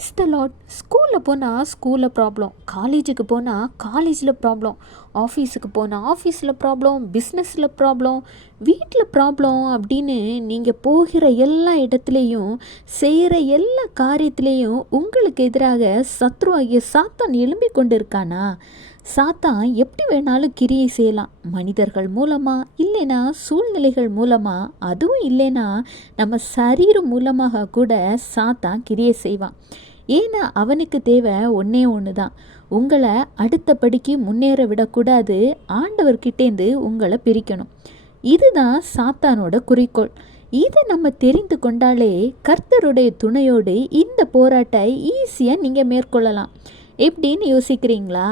Price த Lord. ஸ்கூலில் போனால் ஸ்கூலில் ப்ராப்ளம், காலேஜுக்கு போனால் காலேஜில் ப்ராப்ளம், ஆஃபீஸுக்கு போனால் ஆஃபீஸில் ப்ராப்ளம், பிஸ்னஸில் ப்ராப்ளம், வீட்டில் ப்ராப்ளம் அப்படின்னு நீங்கள் போகிற எல்லா இடத்துலையும் செய்கிற எல்லா காரியத்திலையும் உங்களுக்கு எதிராக சத்ருவாகிய சாத்தான் எழும்பி கொண்டு இருக்கானா? சாத்தான் எப்படி வேணாலும் கிரியை செய்யலாம், மனிதர்கள் மூலமாக, இல்லைனா சூழ்நிலைகள் மூலமாக, அதுவும் இல்லைனா நம்ம சரீரம் மூலமாக கூட சாத்தான் கிரியை செய்வான். ஏன்னா அவனுக்கு தேவை ஒன்றே ஒன்று தான், உங்களை அடுத்தபடிக்கு முன்னேற விடக்கூடாது, ஆண்டவர்கிட்டேருந்து உங்களை பிரிக்கணும். இதுதான் சாத்தானோட குறிக்கோள். இதை நம்ம தெரிந்து கொண்டாலே கர்த்தருடைய துணையோடு இந்த போராட்டத்தை ஈஸியாக நீங்கள் மேற்கொள்ளலாம். எப்படின்னு யோசிக்கிறீங்களா?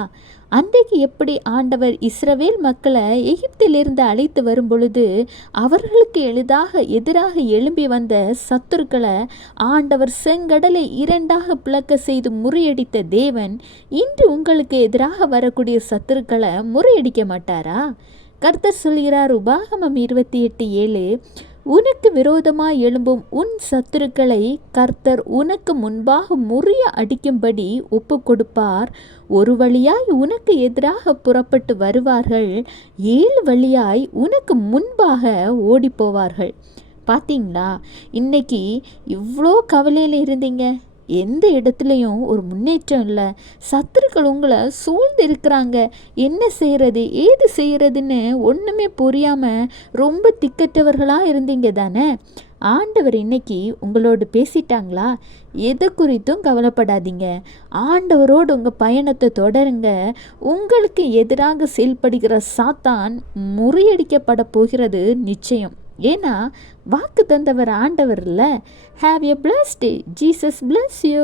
அன்றைக்கு எப்படி ஆண்டவர் இஸ்ரவேல் மக்களை எகிப்திலிருந்து அழைத்து வரும் பொழுது அவர்களுக்கு எதிராக எழும்பி வந்த சத்துருக்களை ஆண்டவர் செங்கடலை இரண்டாக பிளக்க செய்து முறியடித்த தேவன் இன்று உங்களுக்கு எதிராக வரக்கூடிய சத்துருக்களை முறியடிக்க மாட்டாரா? கர்த்தர் சொல்கிறார், உபாகமம் 28:7, உனக்கு விரோதமாய் எழும்பும் உன் சத்துருக்களை கர்த்தர் உனக்கு முன்பாக முறிய அடிக்கும்படி ஒப்பு கொடுப்பார். ஒரு வழியாய் உனக்கு எதிராக புறப்பட்டு வருவார்கள், 7 வழியாய் உனக்கு முன்பாக ஓடி போவார்கள். பார்த்தீங்களா? இன்னைக்கு இவ்வளோ கவலையில் இருந்தீங்க, எந்த இடத்துலையும் ஒரு முன்னேற்றம் இல்லை, சத்துருக்கள் உங்களை சூழ்ந்து இருக்கிறாங்க, என்ன செய்கிறது ஏது செய்கிறதுன்னு ஒன்றுமே புரியாமல் ரொம்ப திக்கற்றவர்களாக இருந்தீங்க தானே? ஆண்டவர் இன்னைக்கு உங்களோடு பேசிட்டாங்களா? எது குறித்தும் கவலைப்படாதீங்க, ஆண்டவரோடு உங்கள் பயணத்தை தொடருங்க. உங்களுக்கு எதிராக செயல்படுகிற சாத்தான் முறியடிக்கப்பட போகிறது நிச்சயம். ஏன்னா வாக்கு தந்தவர் ஆண்டவர் இல்லை. Have a blessed day. Jesus bless you.